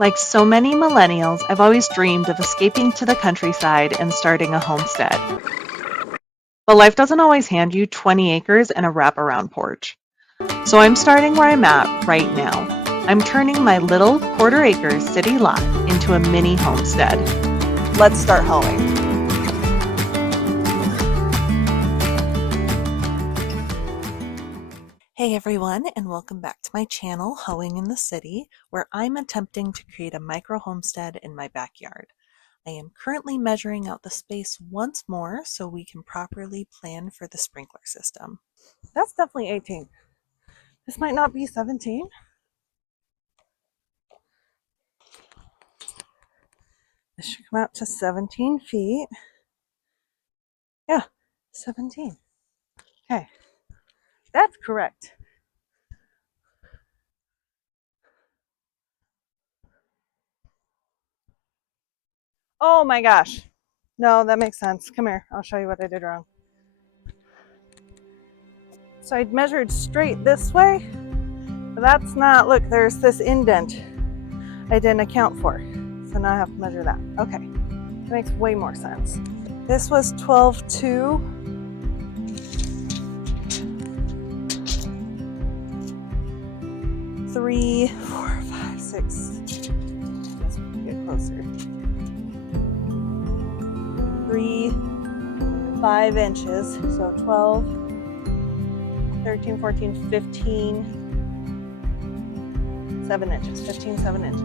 Like so many millennials, I've always dreamed of escaping to the countryside and starting a homestead. But life doesn't always hand you 20 acres and a wraparound porch. So I'm starting where I'm at right now. I'm turning my little quarter-acre city lot into a mini homestead. Let's start hoeing. Hey everyone, and welcome back to my channel, Hoeing in the City, where I'm attempting to create a micro homestead in my backyard. I am currently measuring out the space once more so we can properly plan for the sprinkler system. That's definitely 18. This might not be 17. This should come out to 17 feet. Yeah, 17. Okay, that's correct. Oh my gosh. No, that makes sense. Come here, I'll show you what I did wrong. So I'd measured straight this way, but that's not, look, there's this indent I didn't account for. So now I have to measure that. Okay, that makes way more sense. This was 12.2. Three, 4, 5, 6. Let's get closer. 3, 5 inches. So 12, 13, 14, 15, 7 inches. 15, 7 inches.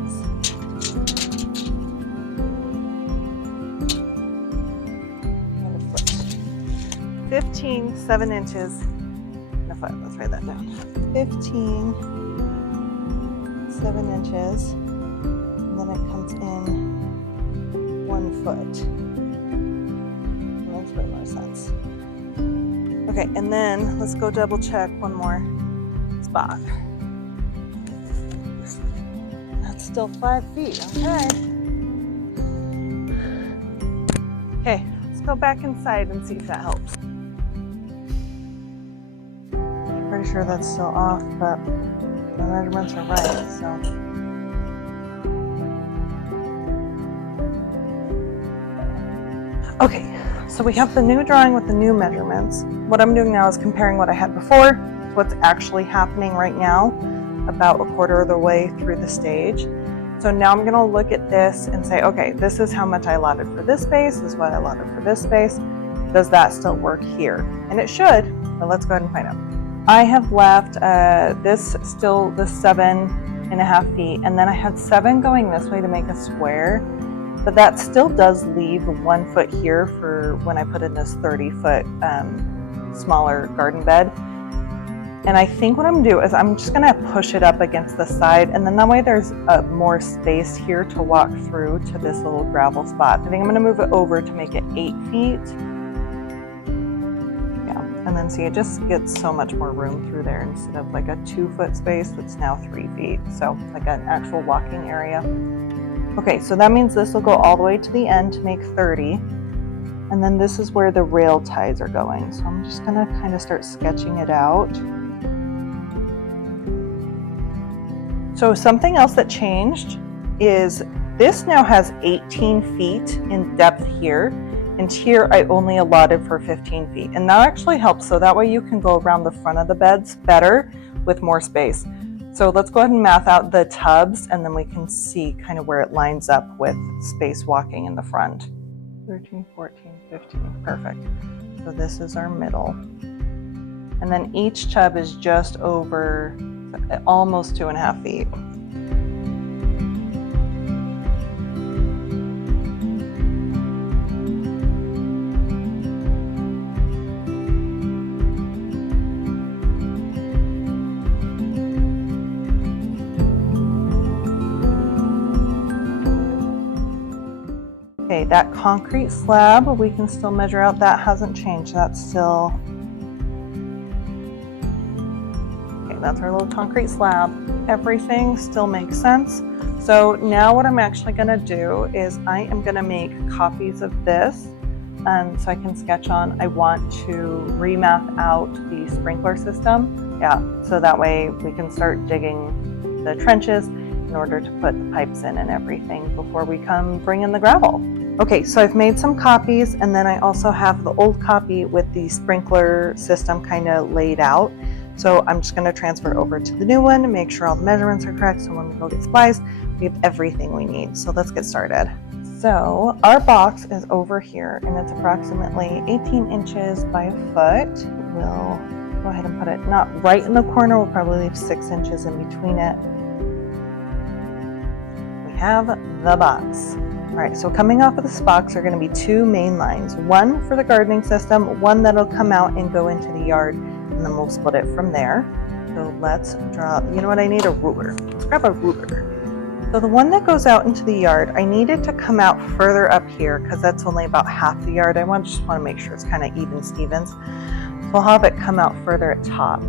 And a foot. 15, 7 inches and a foot. Let's write that down. 15, 7 inches, and then it comes in 1 foot. That makes way more sense. Okay, and then let's go double check one more spot. That's still 5 feet, okay. Okay, let's go back inside and see if that helps. Pretty sure that's still off, but the measurements are right, so. Okay, so we have the new drawing with the new measurements. What I'm doing now is comparing what I had before to what's actually happening right now, about a quarter of the way through the stage. So now I'm gonna look at this and say, okay, this is how much I allotted for this space, this is what I allotted for this space. Does that still work here? And it should, but let's go ahead and find out. I have left this still the 7.5 feet, and then I had 7 going this way to make a square, but that still does leave 1 foot here for when I put in this 30-foot smaller garden bed. And I think what I'm gonna do is I'm just gonna push it up against the side, and then that way there's more space here to walk through to this little gravel spot. I think I'm gonna move it over to make it 8 feet. And then see, it just gets so much more room through there instead of like a 2-foot space, it's now 3 feet. So like an actual walking area. Okay, so that means this will go all the way to the end to make 30. And then this is where the rail ties are going. So I'm just gonna kind of start sketching it out. So something else that changed is this now has 18 feet in depth here. And here I only allotted for 15 feet. And that actually helps, so that way you can go around the front of the beds better with more space. So let's go ahead and math out the tubs, and then we can see kind of where it lines up with space walking in the front. 13, 14, 15, perfect. So this is our middle. And then each tub is just over almost 2.5 feet. Okay, that concrete slab, we can still measure out, that hasn't changed, that's still, okay, that's our little concrete slab. Everything still makes sense. So now what I'm actually gonna do is I am gonna make copies of this, so I can sketch on. I want to remath out the sprinkler system, so that way we can start digging the trenches in order to put the pipes in and everything before we come bring in the gravel. Okay, so I've made some copies, and then I also have the old copy with the sprinkler system kind of laid out. So I'm just going to transfer over to the new one and make sure all the measurements are correct, so when we go get supplies, we have everything we need. So let's get started. So our box is over here, and it's approximately 18 inches by a foot. We'll go ahead and put it not right in the corner. We'll probably leave 6 inches in between it. We have the box. All right, so coming off of this box are going to be 2 main lines. One for the gardening system, one that'll come out and go into the yard, and then we'll split it from there. So let's draw, you know what, I need a ruler. Let's grab a ruler. So the one that goes out into the yard, I need it to come out further up here because that's only about half the yard. I just want to make sure it's kind of even Stevens. So I'll have it come out further at top.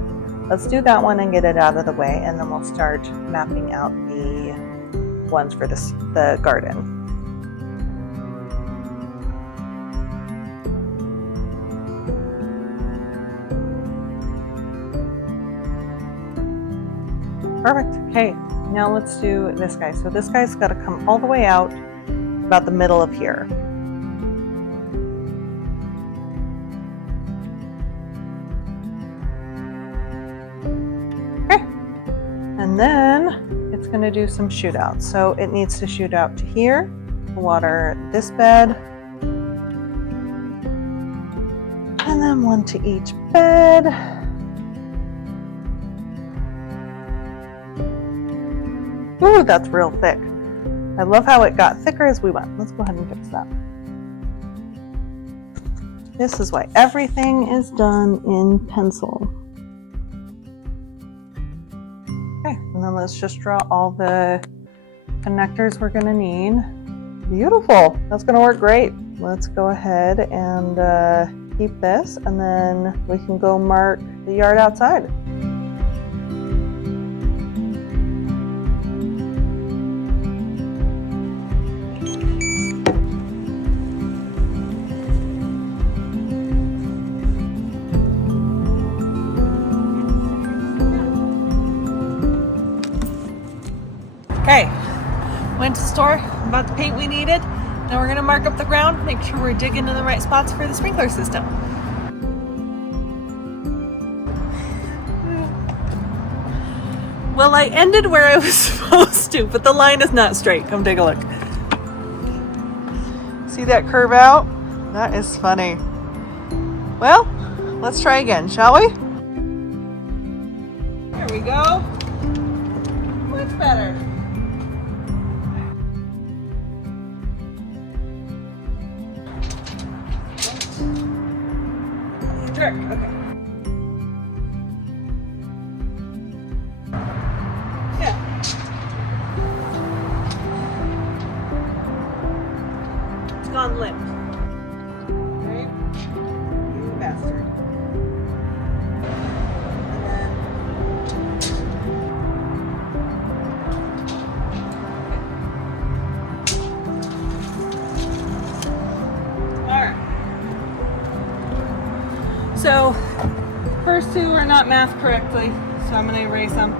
Let's do that one and get it out of the way, and then we'll start mapping out the ones for the garden. Perfect. Okay, now let's do this guy. So this guy's got to come all the way out about the middle of here. Okay, and then it's going to do some shoot outs. So it needs to shoot out to here, water this bed, and then one to each bed. Ooh, that's real thick. I love how it got thicker as we went. Let's go ahead and fix that. This is why everything is done in pencil. Okay, and then let's just draw all the connectors we're gonna need. Beautiful, that's gonna work great. Let's go ahead and keep this, and then we can go mark the yard outside. Okay, went to the store, bought the paint we needed. Now we're gonna mark up the ground, make sure we're digging in the right spots for the sprinkler system. Well, I ended where I was supposed to, but the line is not straight. Come take a look. See that curve out? That is funny. Well, let's try again, shall we? There we go. Much better. Jerk. Okay. Yeah. It's gone limp. Right? You bastard. So, first two are not mathed correctly, so I'm going to erase them.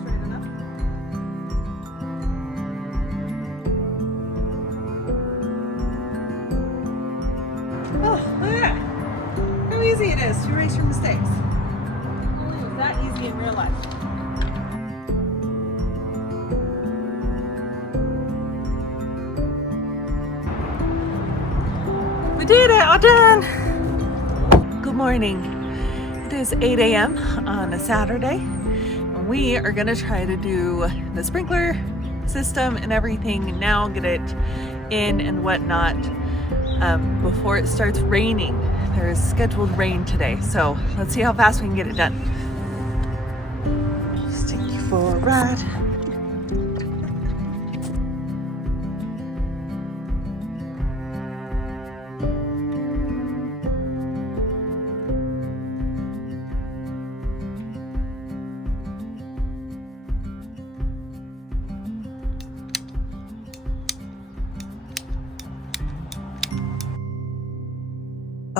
Straight enough. Oh, look at that! How easy it is to erase your mistakes. It was that easy in real life. We did it, all done. Good morning. It is 8 a.m. on a Saturday. And we are gonna try to do the sprinkler system and everything now, get it in and whatnot before it starts raining. There's scheduled rain today, so let's see how fast we can get it done. Just take you for a ride.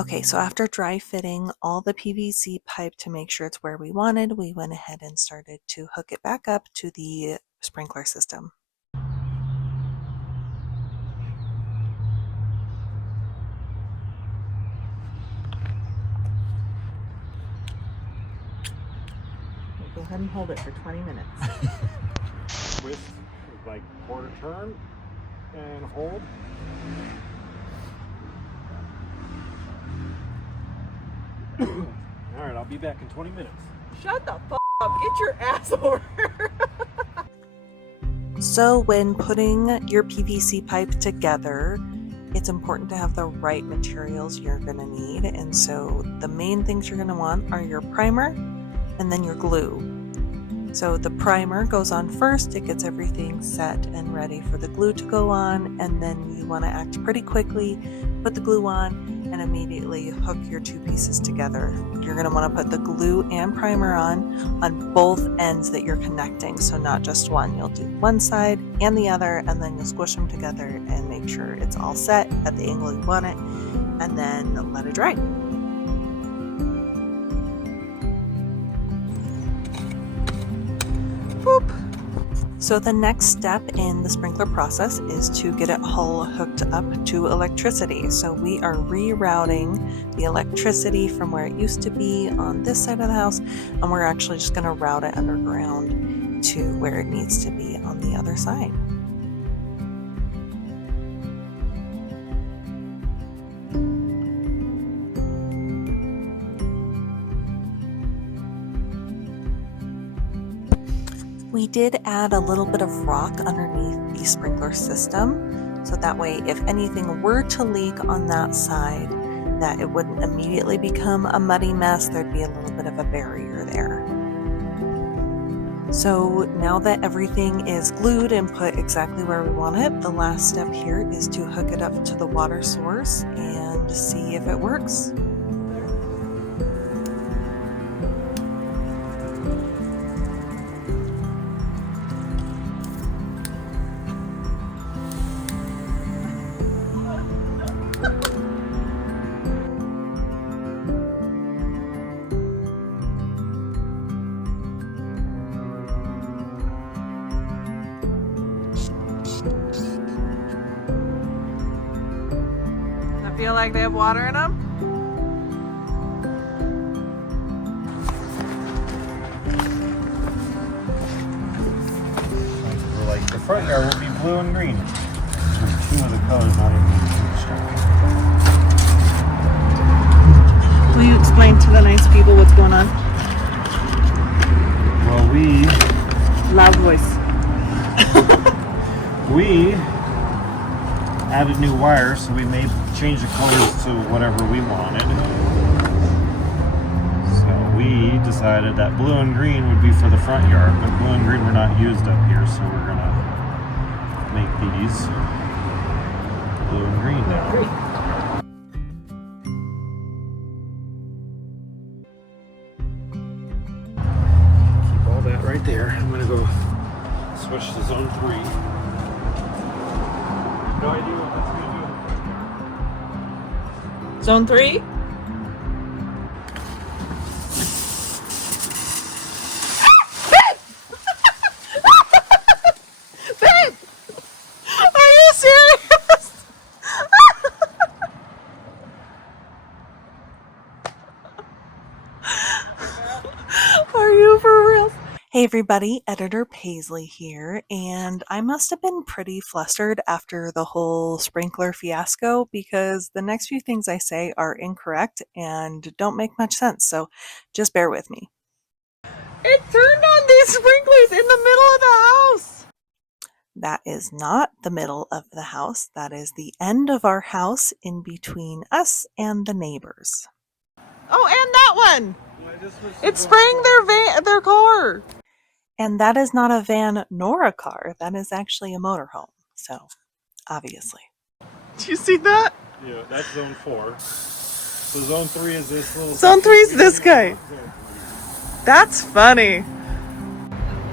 Okay, so after dry fitting all the PVC pipe to make sure it's where we wanted, we went ahead and started to hook it back up to the sprinkler system. Go ahead and hold it for 20 minutes. Twist like quarter turn and hold. Alright, I'll be back in 20 minutes. Shut the f up. Get your ass over here. So when putting your PVC pipe together, it's important to have the right materials you're going to need. And so the main things you're going to want are your primer and then your glue. So the primer goes on first, it gets everything set and ready for the glue to go on, and then you want to act pretty quickly, put the glue on, and immediately hook your two pieces together. You're going to want to put the glue and primer on both ends that you're connecting, so not just one. You'll do one side and the other, and then you'll squish them together and make sure it's all set at the angle you want it, and then let it dry. Boop. So the next step in the sprinkler process is to get it all hooked up to electricity. So we are rerouting the electricity from where it used to be on this side of the house, and we're actually just going to route it underground to where it needs to be on the other side. We did add a little bit of rock underneath the sprinkler system, so that way if anything were to leak on that side, that it wouldn't immediately become a muddy mess. There'd be a little bit of a barrier there. So now that everything is glued and put exactly where we want it, the last step here is to hook it up to the water source and see if it works. Feel like they have water in them? Like the front yard will be blue and green. There's two of the colors not even Will you explain to the nice people what's going on? Well, Loud voice. we added new wires, so we made change the colors to whatever we wanted. So we decided that blue and green would be for the front yard, but blue and green were not used up here, so we're gonna make these blue and green now. Keep all that right there. I'm gonna go switch to zone 3. No idea what that's gonna do. Zone 3? Babe! Are you serious? Are you for real? Hey everybody, Editor Paisley here, and I must have been pretty flustered after the whole sprinkler fiasco because the next few things I say are incorrect and don't make much sense, so just bear with me. It turned on these sprinklers in the middle of the house! That is not the middle of the house, that is the end of our house in between us and the neighbors. Oh, and that one! It's spraying their car! And that is not a van nor a car, that is actually a motorhome, so obviously. Do you see that? Yeah, that's zone 4. So zone 3 is this little... Zone 3 is this guy. That's funny.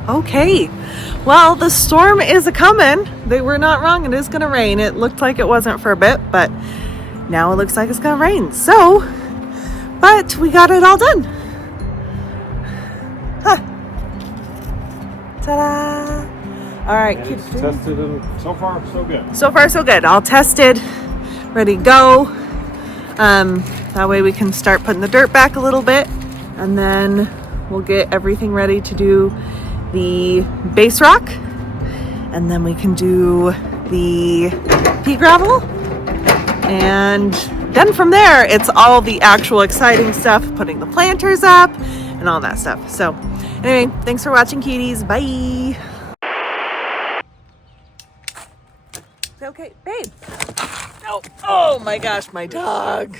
Okay, well, the storm is a-coming. They were not wrong, it is gonna rain. It looked like it wasn't for a bit, but now it looks like it's gonna rain. So, but we got it all done. Huh. Ta-da! All right, And keep it's tested and so far so good. So far, so good. All tested, ready to go. That way we can start putting the dirt back a little bit, and then we'll get everything ready to do the base rock, and then we can do the pea gravel, and then from there it's all the actual exciting stuff, putting the planters up and all that stuff. So anyway, thanks for watching, cuties. Bye. Okay, babe. Oh my gosh, my dog.